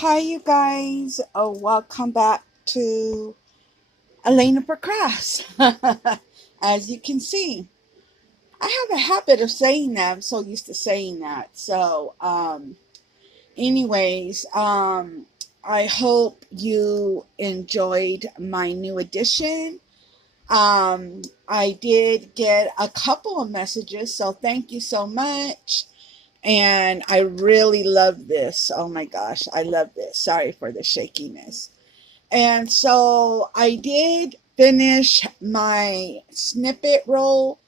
Hi, you guys. Welcome back to Elena for Crafts. As you can see, I have a habit of saying that. I'm so used to saying that. Anyways, I hope you enjoyed my new edition. I did get a couple of messages, so thank you so much. And I really love this. Oh my gosh, I love this. Sorry for the shakiness. And so I did finish my snippet roll.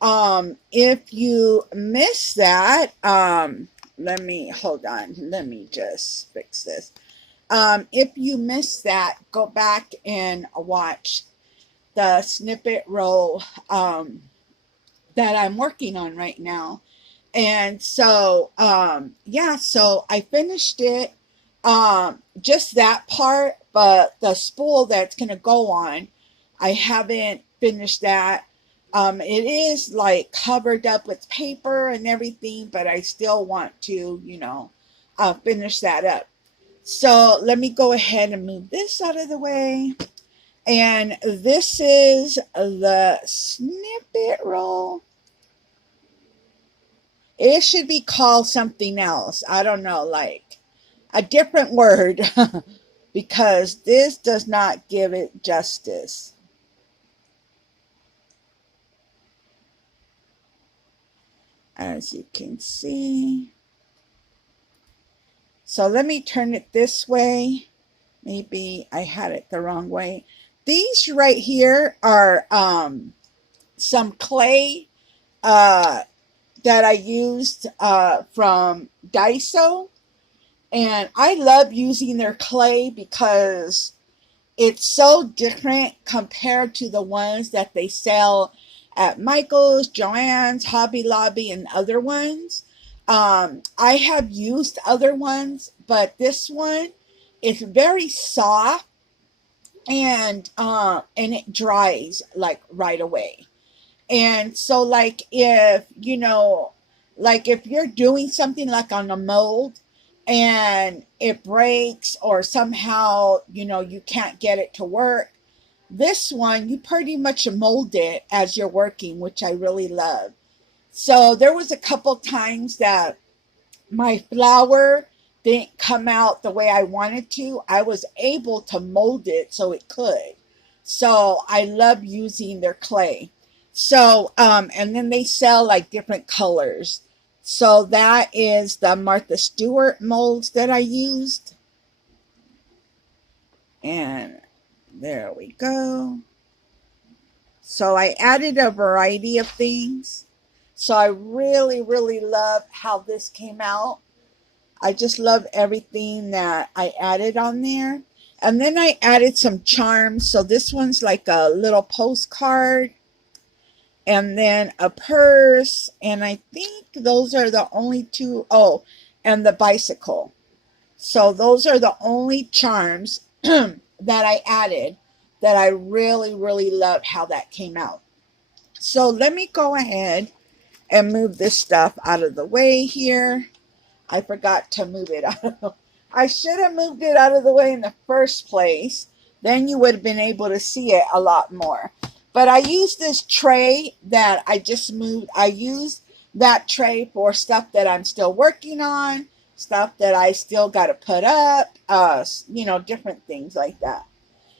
If you missed that, let me hold on. Let me just fix this. If you missed that, go back and watch the snippet roll that I'm working on right now. And yeah, so I finished it. Just that part, but the spool that's going to go on, I haven't finished that. It is like covered up with paper and everything, but I still want to, finish that up. So let me go ahead and move this out of the way. And this is the snippet roll. It should be called something else. I don't know, like a different word, because this does not give it justice. As you can see. So let me turn it this way. Maybe I had it the wrong way. These right here are some clay that I used from Daiso. And I love using their clay because it's so different compared to the ones that they sell at Michael's, Joann's, Hobby Lobby, and other ones. I have used other ones, but this one is very soft and it dries like right away. And so like if you're doing something like on a mold and it breaks or somehow, you can't get it to work, this one you pretty much mold it as you're working, which I really love. So there was a couple times that my flower didn't come out the way I wanted to. I was able to mold it so it could. So I love using their clay. And then they sell like different colors. So that is the Martha Stewart molds that I used. And there we go. So I added a variety of things. So I really, really love how this came out. I just love everything that I added on there. And then I added some charms. So this one's like a little postcard and then a purse. And I think those are the only two. Oh, and the bicycle. So those are the only charms that I added that I really, really love how that came out. So let me go ahead and move this stuff out of the way here. I forgot to move it out. I should have moved it out of the way in the first place. Then you would have been able to see it a lot more. But I used this tray that I just moved. I used that tray for stuff that I'm still working on, stuff that I still got to put up, different things like that.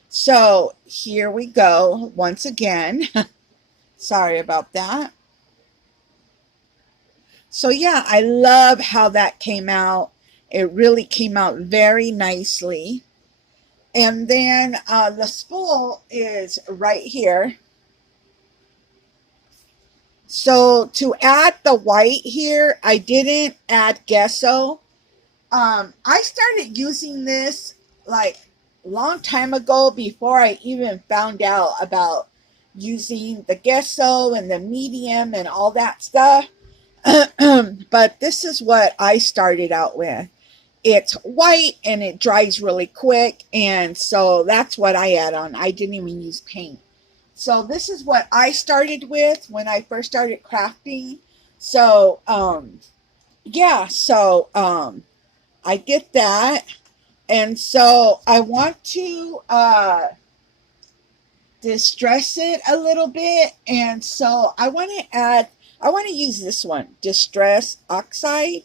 So here we go once again. Sorry about that. So yeah, I love how that came out. It really came out very nicely. And then the spool is right here. So to add the white here, I didn't add gesso. I started using this like a long time ago before I even found out about using the gesso and the medium and all that stuff. But this is what I started out with. It's white and it dries really quick, and so that's what I add on. I didn't even use paint. So this is what I started with when I first started crafting. So yeah, so I get that. And so I want to distress it a little bit. And so I want to use this one, Distress Oxide.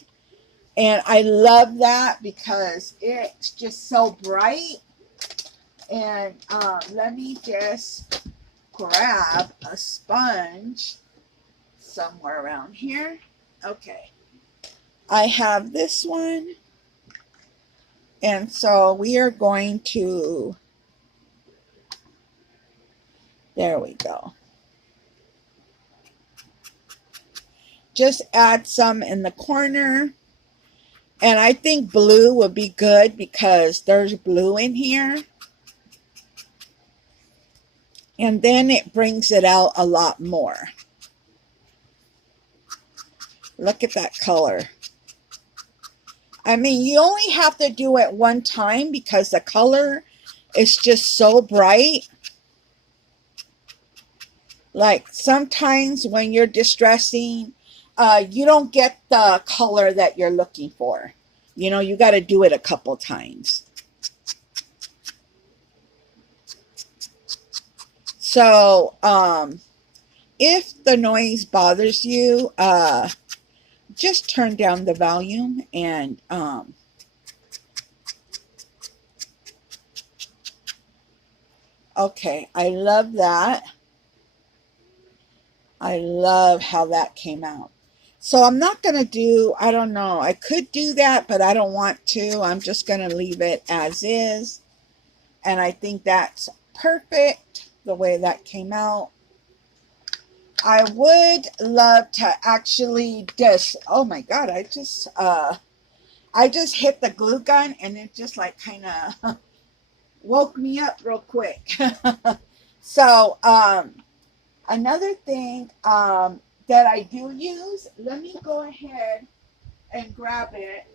And I love that because it's just so bright. And let me just grab a sponge somewhere around here. Okay. I have this one. And so we are going to, there we go. Just add some in the corner. And I think blue would be good because there's blue in here. And then it brings it out a lot more. Look at that color. I mean, you only have to do it one time because the color is just so bright. Like sometimes when you're distressing, you don't get the color that you're looking for. You know, you got to do it a couple times. So, if the noise bothers you, just turn down the volume and, okay, I love that. I love how that came out. So I'm not going to do, I don't know, I could do that, but I don't want to. I'm just going to leave it as is. And I think that's perfect the way that came out. I would love to actually just, oh my God, I just hit the glue gun and it just like kind of woke me up real quick. So, another thing that I do use, let me go ahead and grab it.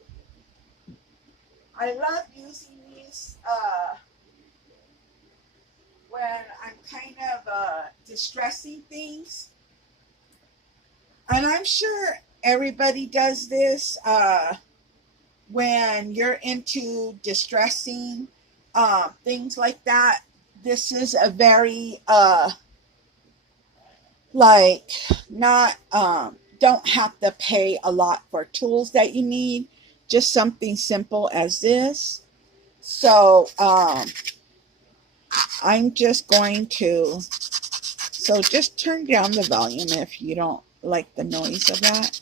I love using these when I'm kind of distressing things. And I'm sure everybody does this when you're into distressing things like that. This is a very like not don't have to pay a lot for tools that you need, just something simple as this. So I'm just going to, so just turn down the volume if you don't like the noise of that.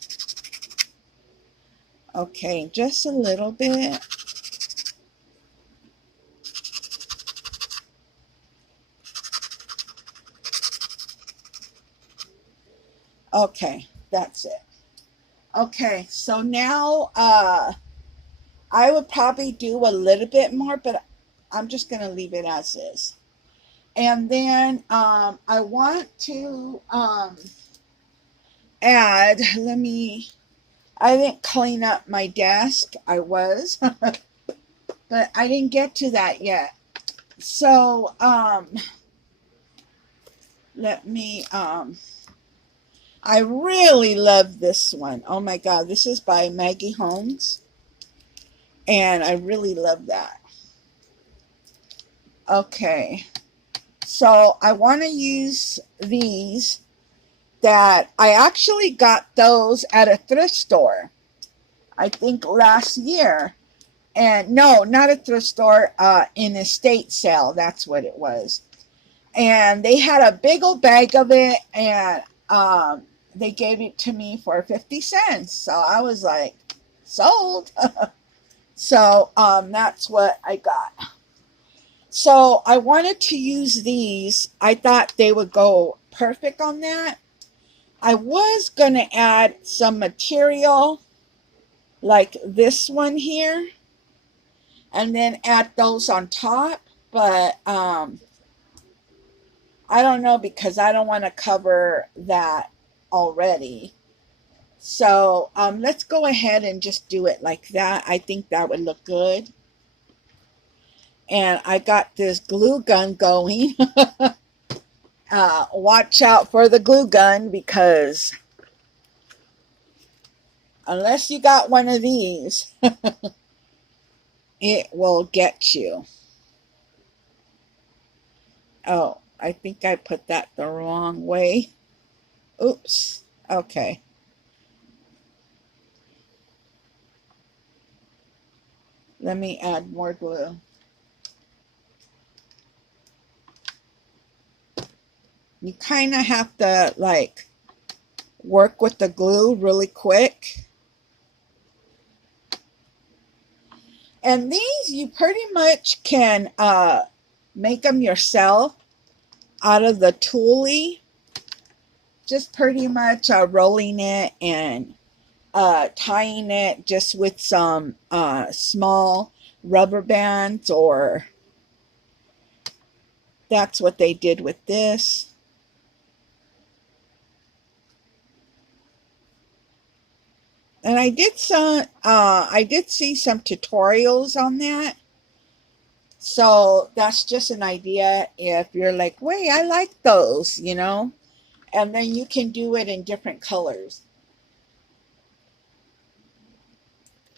Okay, just a little bit. Okay, that's it. Okay, so now I would probably do a little bit more, but I'm just going to leave it as is. And then I want to add, I didn't clean up my desk. I was, but I didn't get to that yet. So let me, I really love this one. Oh my God, this is by Maggie Holmes. And I really love that. Okay. So I want to use these that I actually got those at a thrift store, I think last year. And no, not a thrift store, an estate sale. That's what it was. And they had a big old bag of it, and they gave it to me for 50 cents. So I was like, sold. So that's what I got. So I wanted to use these. I thought they would go perfect on that. I was going to add some material like this one here and then add those on top. But I don't know because I don't want to cover that already. So let's go ahead and just do it like that. I think that would look good. And I got this glue gun going. Watch out for the glue gun because unless you got one of these, it will get you. Oh, I think I put that the wrong way. Oops. Okay. Let me add more glue. You kind of have to like work with the glue really quick. And these you pretty much can make them yourself out of the toolie. Just pretty much rolling it and tying it just with some small rubber bands, or that's what they did with this. And I did see some tutorials on that. So that's just an idea if you're like, wait, I like those, you know, and then you can do it in different colors.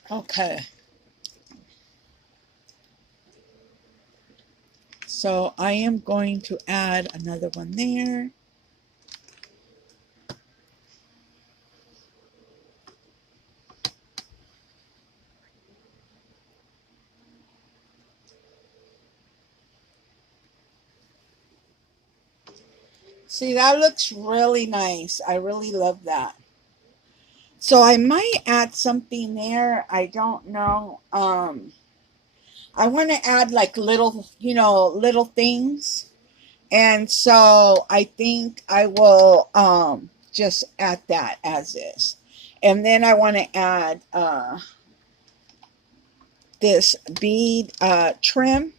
Okay. So I am going to add another one there. See, that looks really nice. I really love that. So I might add something there. I don't know. I want to add like little, you know, little things. And so I think I will just add that as is. And then I want to add this bead trim.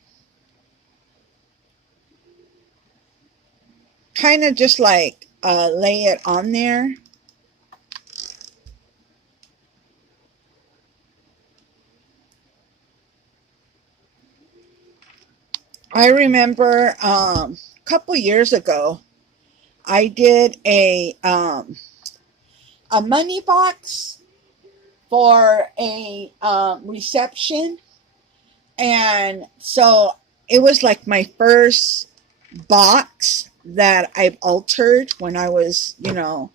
Kind of just like lay it on there. I remember a couple years ago, I did a money box for a reception, and so it was like my first box that I've altered when I was, you know,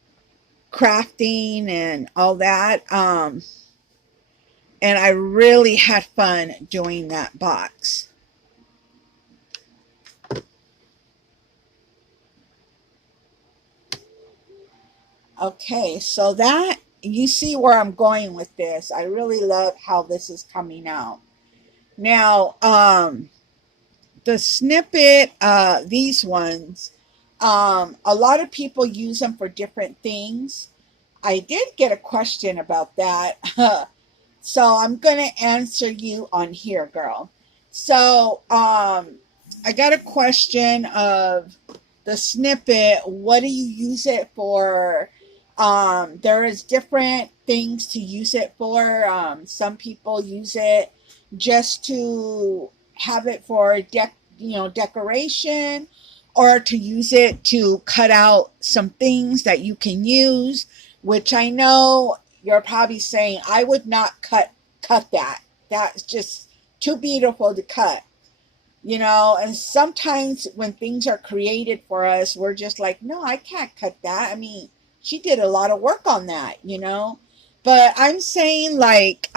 crafting and all that. And I really had fun doing that box. Okay, so that, you see where I'm going with this. I really love how this is coming out. Now, the snippet, these ones, a lot of people use them for different things. I did get a question about that. So I'm going to answer you on here, girl. So, I got a question of the snippet. What do you use it for? There is different things to use it for. Some people use it just to have it for decoration, or to use it to cut out some things that you can use, which I know you're probably saying, I would not cut that. That's just too beautiful to cut. You know, and sometimes when things are created for us, we're just like, no, I can't cut that. I mean, she did a lot of work on that, you know. But I'm saying, like,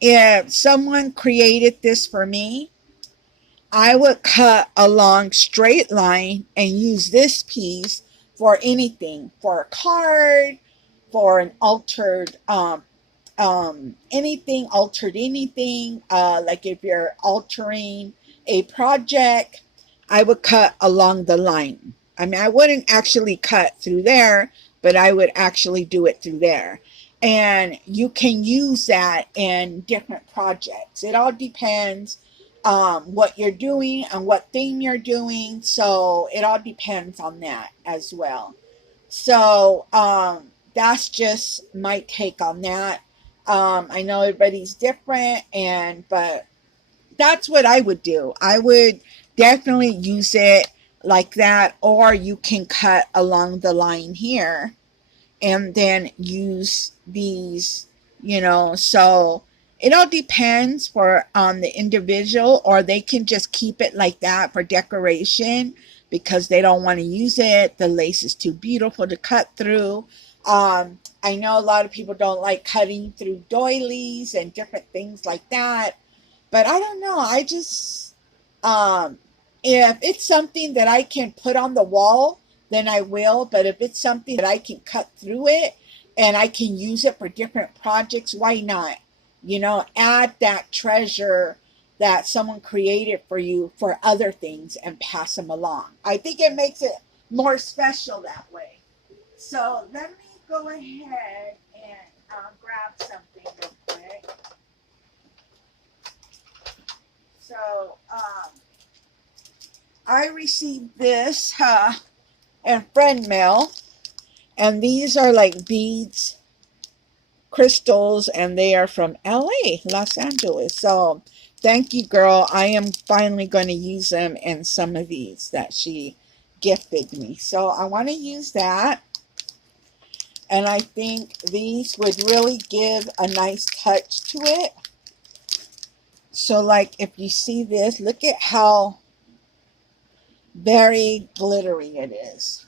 if someone created this for me, I would cut a long straight line and use this piece for anything, for a card, for an altered anything, like if you're altering a project, I would cut along the line. I mean, I wouldn't actually cut through there, but I would actually do it through there. And you can use that in different projects. It all depends what you're doing and what theme you're doing. So it all depends on that as well. So that's just my take on that. I know everybody's different, but that's what I would do. I would definitely use it like that, or you can cut along the line here and then use these, you know, so It all depends for the individual, or they can just keep it like that for decoration because they don't want to use it. The lace is too beautiful to cut through. I know a lot of people don't like cutting through doilies and different things like that, but I don't know. I just, if it's something that I can put on the wall, then I will. But if it's something that I can cut through it and I can use it for different projects, why not? You know, add that treasure that someone created for you for other things and pass them along. I think it makes it more special that way. So let me go ahead and grab something real quick. So I received this in friend mail, and these are like beads, crystals, and they are from LA, Los Angeles. So thank you, girl. I am finally going to use them in some of these that she gifted me. So I want to use that. And I think these would really give a nice touch to it. So like if you see this, look at how very glittery it is.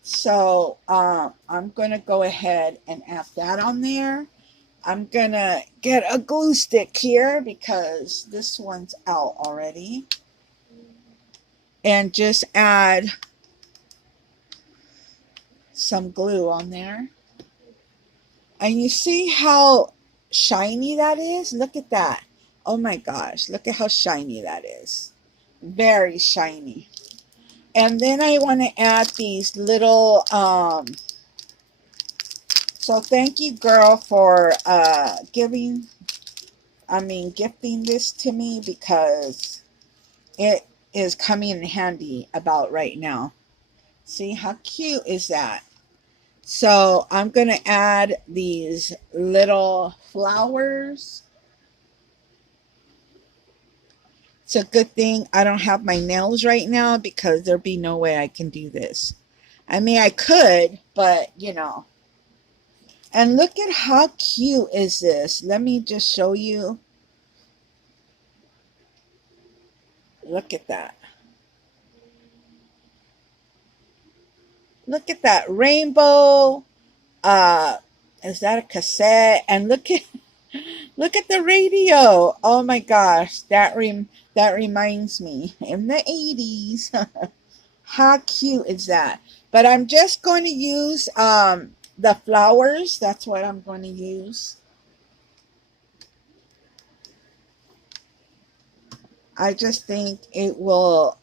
So I'm going to go ahead and add that on there. I'm going to get a glue stick here because this one's out already. And just add some glue on there. And you see how shiny that is? Look at that. Oh my gosh, look at how shiny that is. Very shiny. And then I want to add these little, so thank you, girl, for gifting this to me because it is coming in handy about right now. See how cute is that? So I'm going to add these little flowers. It's a good thing I don't have my nails right now because there'd be no way I can do this. I mean, I could, but you know. And look at how cute is this. Let me just show you. Look at that. Look at that rainbow. Is that a cassette? And look at the radio. Oh my gosh, that reminds me in the 80s. How cute is that? But I'm just going to use the flowers. That's what I'm going to use. I just think it will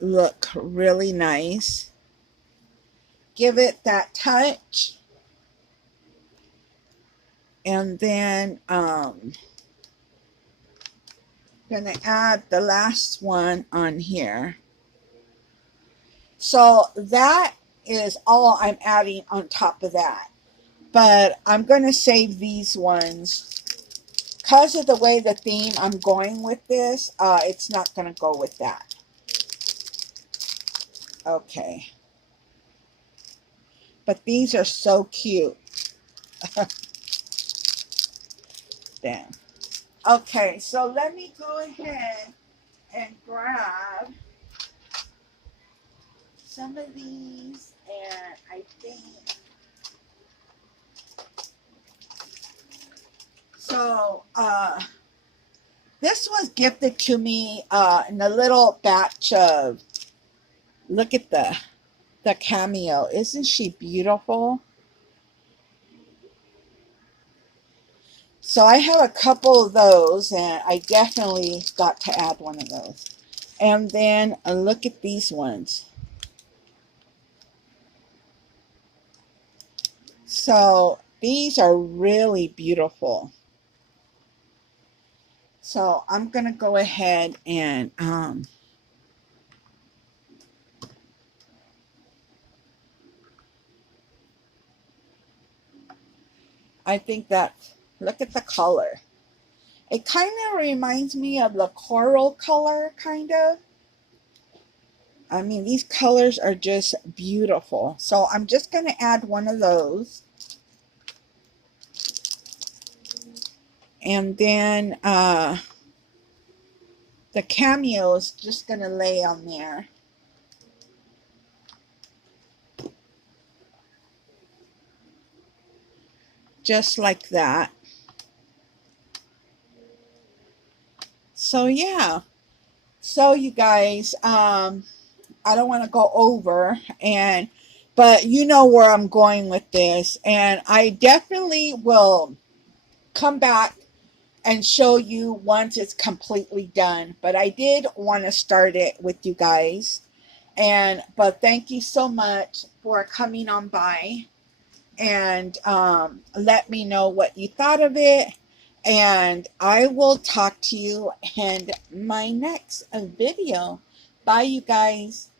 look really nice. Give it that touch. And then going to add the last one on here. So that is all I'm adding on top of that. But I'm going to save these ones. Because of the way the theme I'm going with this, it's not going to go with that. Okay. But these are so cute. Damn. Okay, so let me go ahead and grab some of these, and I think so this was gifted to me in a little batch of, look at the Cameo. Isn't she beautiful? So I have a couple of those, and I definitely got to add one of those. And then look at these ones. So these are really beautiful. So I'm going to go ahead and I think that, look at the color. It kind of reminds me of the coral color, kind of. I mean, these colors are just beautiful. So I'm just going to add one of those. And then the Cameo is just going to lay on there. Just like that. So yeah. So you guys, I don't want to go over, but you know where I'm going with this, and I definitely will come back and show you once it's completely done. But I did want to start it with you guys, but thank you so much for coming on by and let me know what you thought of it. And I will talk to you in my next video. Bye, you guys.